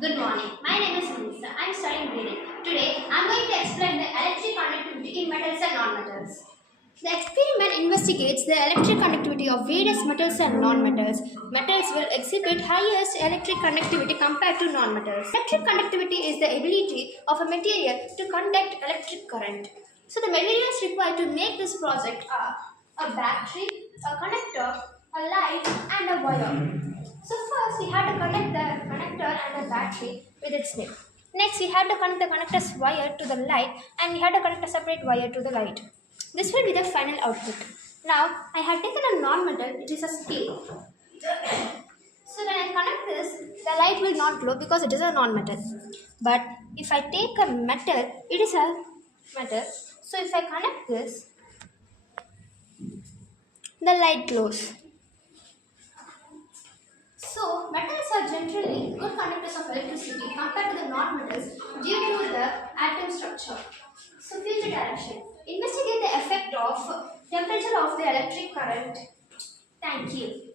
Good morning. My name is Vinesa. I am studying grade 8. Today, I am going to explain the electric conductivity in metals and non-metals. The experiment investigates the electric conductivity of various metals and non-metals. Metals will exhibit highest electric conductivity compared to non-metals. Electric conductivity is the ability of a material to conduct electric current. So the materials required to make this project are a battery, a connector, a light and a wire. So first we had to connect the connector and the battery with its nib. Next we had to connect the connector's wire to the light and we had to connect a separate wire to the light. This will be the final output. Now I have taken a non-metal which is a scale. So when I connect this, the light will not glow because it is a non-metal. But if I take a metal, it is a metal. So if I connect this, the light glows. So, metals are generally good conductors of electricity compared to the non-metals due to the atom structure. So, future direction. Investigate the effect of temperature of the electric current. Thank you.